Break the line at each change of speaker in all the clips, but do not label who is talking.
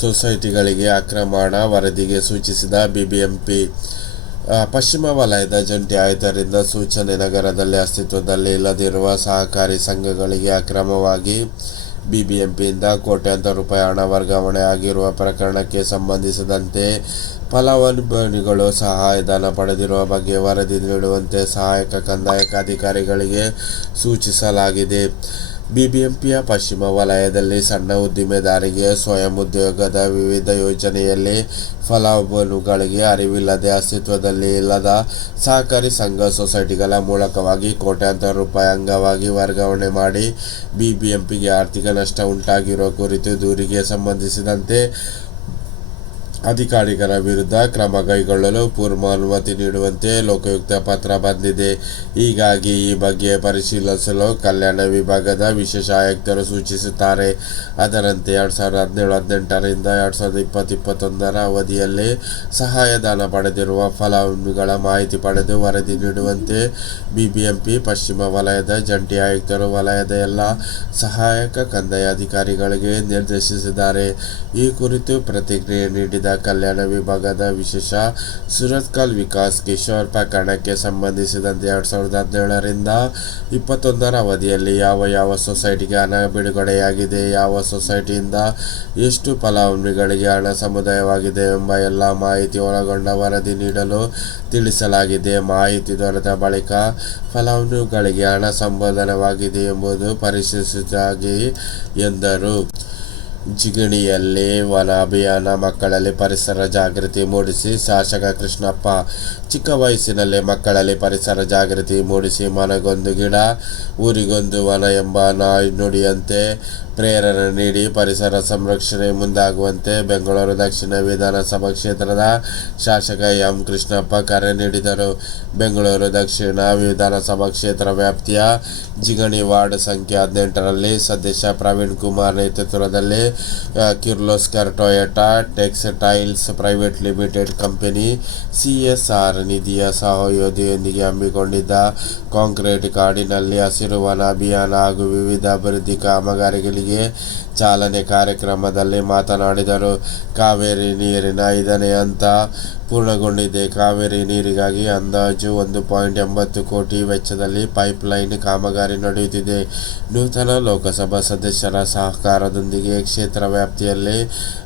ಸೊಸೈಟಿಗಳಿಗೆ ಆಕ್ರಮಣ ವರದಿಗೆ ಸೂಚಿಸಿದ ಬಿಬಿಎಂಪಿ. ಪಶ್ಚಿಮ ವಲಯದ ಜಂಟಿ ಆಯುಕ್ತರಿಂದ ಸೂಚನೆ ನಗರದಲ್ಲಿ ಅಸ್ತಿತ್ವದಲ್ಲಿ ಇಲ್ಲದಿರುವ ಸಹಕಾರಿ ಸಂಘಗಳಿಗೆ ಅಕ್ರಮವಾಗಿ ಬಿಬಿಎಂಪಿಯಿಂದ ಕೋಟ್ಯಾಂತರ ರೂಪಾಯಿ ಹಣ ವರ್ಗಾವಣೆ ಆಗಿರುವ ಪ್ರಕರಣಕ್ಕೆ ಸಂಬಂಧಿಸಿದಂತೆ ಫಲಾನುಭವಿಗಳು ಸಹಾಯಧನ ಪಡೆದಿರುವ ಬಗ್ಗೆ ವರದಿ ನೀಡುವಂತೆ ಸಹಾಯಕ ಕಂದಾಯಕ ಅಧಿಕಾರಿಗಳಿಗೆ ಸೂಚಿಸಲಾಗಿದೆ. ಬಿಬಿಎಂಪಿಯ ಪಶ್ಚಿಮ ವಲಯದಲ್ಲಿ ಸಣ್ಣ ಉದ್ದಿಮೆದಾರಿಗೆ ಸ್ವಯಂ ಉದ್ಯೋಗದ ವಿವಿಧ ಯೋಜನೆಯಲ್ಲಿ ಫಲಾನುಭವಿಗಳಿಗೆ ಅರಿವಿಲ್ಲದೆ ಅಸ್ತಿತ್ವದಲ್ಲಿ ಇಲ್ಲದ ಸಹಕಾರಿ ಸಂಘ ಸೊಸೈಟಿಗಳ ಮೂಲಕವಾಗಿ ಕೋಟ್ಯಾಂತರ ರೂಪಾಯಿ ಅಂಗವಾಗಿ ವರ್ಗಾವಣೆ ಮಾಡಿ ಬಿಬಿಎಂಪಿಗೆ ಆರ್ಥಿಕ ನಷ್ಟ ಉಂಟಾಗಿರುವ ಕುರಿತು ದೂರಿಗೆ ಸಂಬಂಧಿಸಿದಂತೆ ಅಧಿಕಾರಿಗಳ ವಿರುದ್ಧ ಕ್ರಮ ಕೈಗೊಳ್ಳಲು ಪೂರ್ವಾನುಮತಿ ನೀಡುವಂತೆ ಲೋಕಾಯುಕ್ತ ಪತ್ರ ಬಂದಿದೆ. ಹೀಗಾಗಿ ಈ ಬಗ್ಗೆ ಪರಿಶೀಲಿಸಲು ಕಲ್ಯಾಣ ವಿಭಾಗದ ವಿಶೇಷ ಆಯುಕ್ತರು ಸೂಚಿಸುತ್ತಾರೆ. ಅದರಂತೆ ಎರಡು ಸಾವಿರದ ಹದಿನೇಳು ಹದಿನೆಂಟರಿಂದ ಎರಡು ಸಾವಿರದ ಇಪ್ಪತ್ತು ಇಪ್ಪತ್ತೊಂದರ ಅವಧಿಯಲ್ಲಿ ಸಹಾಯಧನ ಪಡೆದಿರುವ ಫಲಾನುಭವಿಗಳ ಮಾಹಿತಿ ಪಡೆದು ವರದಿ ನೀಡುವಂತೆ ಬಿಬಿಎಂಪಿ, ಪಶ್ಚಿಮ ವಲಯದ ಜಂಟಿ ಆಯುಕ್ತರು ವಲಯದ ಎಲ್ಲ ಸಹಾಯಕ ಕಂದಾಯ ಅಧಿಕಾರಿಗಳಿಗೆ ನಿರ್ದೇಶಿಸಿದ್ದಾರೆ. ಈ ಕುರಿತು ಪ್ರತಿಕ್ರಿಯೆ ನೀಡಿದ ಕಲ್ಯಾಣ ವಿಭಾಗದ ವಿಶೇಷ ಸುರತ್ಕಲ್ ವಿಕಾಸ್ ಕಿಶೋರ್ ಪ್ರಕರಣಕ್ಕೆ ಸಂಬಂಧಿಸಿದಂತೆ ಎರಡು ಸಾವಿರದ ಹದಿನೇಳರಿಂದ ಇಪ್ಪತ್ತೊಂದರ ಅವಧಿಯಲ್ಲಿ ಯಾವ ಯಾವ ಸೊಸೈಟಿಗೆ ಹಣ ಬಿಡುಗಡೆಯಾಗಿದೆ, ಯಾವ ಸೊಸೈಟಿಯಿಂದ ಎಷ್ಟು ಫಲಾನುಭವಿಗಳಿಗೆ ಹಣ ಸಮುದಾಯವಾಗಿದೆ ಎಂಬ ಎಲ್ಲ ಮಾಹಿತಿ ಒಳಗೊಂಡ ವರದಿ ನೀಡಲು ತಿಳಿಸಲಾಗಿದೆ. ಮಾಹಿತಿ ದೊರೆತ ಬಳಿಕ ಫಲಾನುಭವಿಗಳಿಗೆ ಹಣ ಸಂಬೋಧನವಾಗಿದೆ ಎಂಬುದು ಪರಿಶೀಲಿಸಿದಾಗಿ ಎಂದರು. ಜಿಗಣಿಯಲ್ಲಿ ವನ ಅಭಿಯಾನ ಮಕ್ಕಳಲ್ಲಿ ಪರಿಸರ ಜಾಗೃತಿ ಮೂಡಿಸಿ ಶಾಸಕ ಕೃಷ್ಣಪ್ಪ, ಚಿಕ್ಕ ವಯಸ್ಸಿನಲ್ಲಿ ಮಕ್ಕಳಲ್ಲಿ ಪರಿಸರ ಜಾಗೃತಿ ಮೂಡಿಸಿ ಮನಗೊಂದು ಗಿಡ, ಊರಿಗೊಂದು ವನ ಎಂಬ ನಾಯ್ ನುಡಿಯಂತೆ ಪ್ರೇರಣೆ ನೀಡಿ ಪರಿಸರ ಸಂರಕ್ಷಣೆ ಮುಂದಾಗುವಂತೆ ಬೆಂಗಳೂರು ದಕ್ಷಿಣ ವಿಧಾನಸಭಾ ಕ್ಷೇತ್ರದ ಶಾಸಕ ಎಂ ಕೃಷ್ಣಪ್ಪ ಕರೆ ನೀಡಿದರು. ಬೆಂಗಳೂರು ದಕ್ಷಿಣ ವಿಧಾನಸಭಾ ಕ್ಷೇತ್ರ ವ್ಯಾಪ್ತಿಯ ಜಿಗಣಿ ವಾರ್ಡ್ ಸಂಖ್ಯೆ ಹದಿನೆಂಟರಲ್ಲಿ ಸದಸ್ಯ ಪ್ರವೀಣ್ ಕುಮಾರ್ ನೇತೃತ್ವದಲ್ಲಿ Kirloskar, Toyota textiles private limited company CSR ನಿಧಿಯ ಸಹಯೋಗಿಯೊಂದಿಗೆ ಹಮ್ಮಿಕೊಂಡಿದ್ದ ಕಾಂಕ್ರೀಟ್ ಕಾಡಿನಲ್ಲಿ ಹಸಿರು ವನ ಅಭಿಯಾನ ಹಾಗೂ ವಿವಿಧ ಅಭಿವೃದ್ಧಿ ಕಾಮಗಾರಿಗಳಿಗೆ ಚಾಲನೆ ಕಾರ್ಯಕ್ರಮದಲ್ಲಿ ಮಾತನಾಡಿದರು. ಕಾವೇರಿ ನೀರಿನ ಐದನೇ ಹಂತ ಪೂರ್ಣಗೊಂಡಿದೆ. ಕಾವೇರಿ ನೀರಿಗಾಗಿ ಅಂದಾಜು ಒಂದು ಪಾಯಿಂಟ್ ಎಂಬತ್ತು ಕೋಟಿ ವೆಚ್ಚದಲ್ಲಿ ಪೈಪ್ಲೈನ್ ಕಾಮಗಾರಿ ನಡೆಯುತ್ತಿದೆ. ನೂತನ ಲೋಕಸಭಾ ಸದಸ್ಯರ ಸಹಕಾರದೊಂದಿಗೆ ಕ್ಷೇತ್ರ ವ್ಯಾಪ್ತಿಯಲ್ಲಿ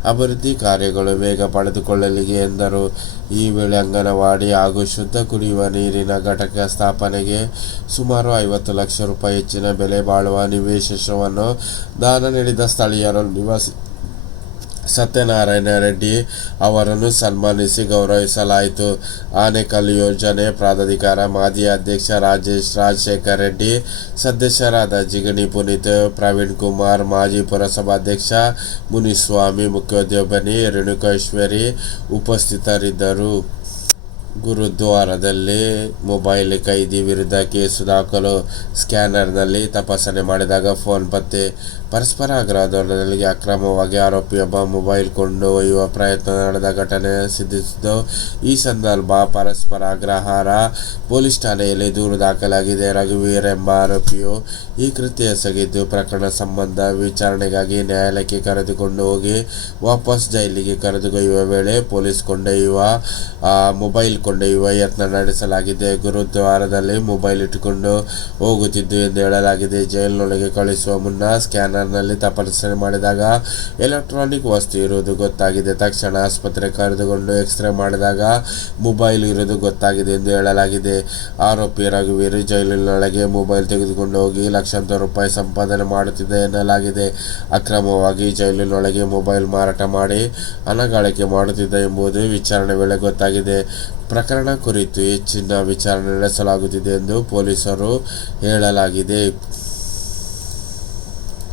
ಅಭಿವೃದ್ಧಿ ಕಾರ್ಯಗಳು ವೇಗ ಪಡೆದುಕೊಳ್ಳಲಿವೆ ಎಂದರು. ಈ ವೇಳೆ ಅಂಗನವಾಡಿ ಹಾಗೂ ಶುದ್ಧ ಕುಡಿಯುವ ನೀರಿನ ಘಟಕ ಸ್ಥಾಪನೆಗೆ ಸುಮಾರು ಐವತ್ತು ಲಕ್ಷ ರೂಪಾಯಿ ಹೆಚ್ಚಿನ ಬೆಲೆ ಬಾಳುವ ನಿವೇಶನವನ್ನು ದಾನ ನೀಡಿದ ಸ್ಥಳೀಯರು ನಿವಾಸಿ ಸತ್ಯನಾರಾಯಣ ರೆಡ್ಡಿ ಅವರನ್ನು ಸನ್ಮಾನಿಸಿ ಗೌರವಿಸಲಾಯಿತು. ಆನೆಕಲ್ ಯೋಜನೆ ಪ್ರಾಧಿಕಾರ ಮಾಜಿ ಅಧ್ಯಕ್ಷ ರಾಜೇಶ್ ರಾಜಶೇಖರ್ ರೆಡ್ಡಿ, ಸದಸ್ಯರಾದ ಜಿಗಣಿ ಪುನೀತ್, ಪ್ರವೀಣ್ ಕುಮಾರ್, ಮಾಜಿ ಪುರಸಭಾಧ್ಯಕ್ಷ ಮುನಿಸ್ವಾಮಿ, ಮುಖ್ಯೋದ್ಯೋಗಿನಿ ರೇಣುಕೇಶ್ವರಿ ಉಪಸ್ಥಿತರಿದ್ದರು. ಗುರುದ್ವಾರದಲ್ಲಿ ಮೊಬೈಲ್ ಕೈದಿ ವಿರುದ್ಧ ಕೇಸು ದಾಖಲು ಸ್ಕ್ಯಾನರ್ನಲ್ಲಿ ತಪಾಸಣೆ ಮಾಡಿದಾಗ ಫೋನ್ ಪತ್ತೆ. ಪರಸ್ಪರ ಆಗ್ರಹದಲ್ಲಿ ಅಕ್ರಮವಾಗಿ ಆರೋಪಿಯೊಬ್ಬ ಮೊಬೈಲ್ ಕೊಂಡೊಯ್ಯುವ ಪ್ರಯತ್ನ ನಡೆದ ಘಟನೆ ಸಿದ್ಧಿಸಿದ್ದು ಈ ಸಂದರ್ಭ ಪರಸ್ಪರ ಅಗ್ರಹಾರ ಪೊಲೀಸ್ ಠಾಣೆಯಲ್ಲಿ ದೂರು ದಾಖಲಾಗಿದೆ. ರಘುವೀರ್ ಎಂಬ ಆರೋಪಿಯು ಈ ಕೃತ್ಯ ಎಸಗಿದ್ದು ಪ್ರಕರಣ ಸಂಬಂಧ ವಿಚಾರಣೆಗಾಗಿ ನ್ಯಾಯಾಲಯಕ್ಕೆ ಕರೆದುಕೊಂಡು ಹೋಗಿ ವಾಪಸ್ ಜೈಲಿಗೆ ಕರೆದುಕೊಯ್ಯುವ ವೇಳೆ ಪೊಲೀಸ್ ಕೊಂಡೊಯ್ಯುವ ಆ, ಮೊಬೈಲ್ ಕೊಂಡೊಯ್ಯುವ ಯತ್ನ ನಡೆಸಲಾಗಿದೆ. ಗುರುದ್ವಾರದಲ್ಲಿ ಮೊಬೈಲ್ ಇಟ್ಟುಕೊಂಡು ಹೋಗುತ್ತಿದ್ದು ಎಂದು ಹೇಳಲಾಗಿದೆ. ಜೈಲಿನೊಳಗೆ ಕಳಿಸುವ ಮುನ್ನ ಸ್ಕ್ಯಾನರ್ನಲ್ಲಿ ತಪಾಸಣೆ ಮಾಡಿದಾಗ ಎಲೆಕ್ಟ್ರಾನಿಕ್ ವಸ್ತು ಇರುವುದು ಗೊತ್ತಾಗಿದೆ. ತಕ್ಷಣ ಆಸ್ಪತ್ರೆ ಕರೆದುಕೊಂಡು ಎಕ್ಸ್ರೇ ಮಾಡಿದಾಗ ಮೊಬೈಲ್ ಇರುವುದು ಗೊತ್ತಾಗಿದೆ ಎಂದು ಹೇಳಲಾಗಿದೆ. ಆರೋಪಿ ರಘುವೀರ್ ಜೈಲಿನೊಳಗೆ ಮೊಬೈಲ್ ತೆಗೆದುಕೊಂಡು ಹೋಗಿ ಲಕ್ಷಾಂತರ ರೂಪಾಯಿ ಸಂಪಾದನೆ ಮಾಡುತ್ತಿದೆ ಎನ್ನಲಾಗಿದೆ. ಅಕ್ರಮವಾಗಿ ಜೈಲಿನೊಳಗೆ ಮೊಬೈಲ್ ಮಾರಾಟ ಮಾಡಿ ಹಣ ಗಳಿಕೆ ಮಾಡುತ್ತಿದ್ದ ಎಂಬುದು ವಿಚಾರಣೆ ವೇಳೆ ಗೊತ್ತಾಗಿದೆ. ಪ್ರಕರಣ ಕುರಿತು ಹೆಚ್ಚಿನ ವಿಚಾರಣೆ ನಡೆಸಲಾಗುತ್ತಿದೆ ಎಂದು ಪೊಲೀಸರು ಹೇಳಲಾಗಿದೆ.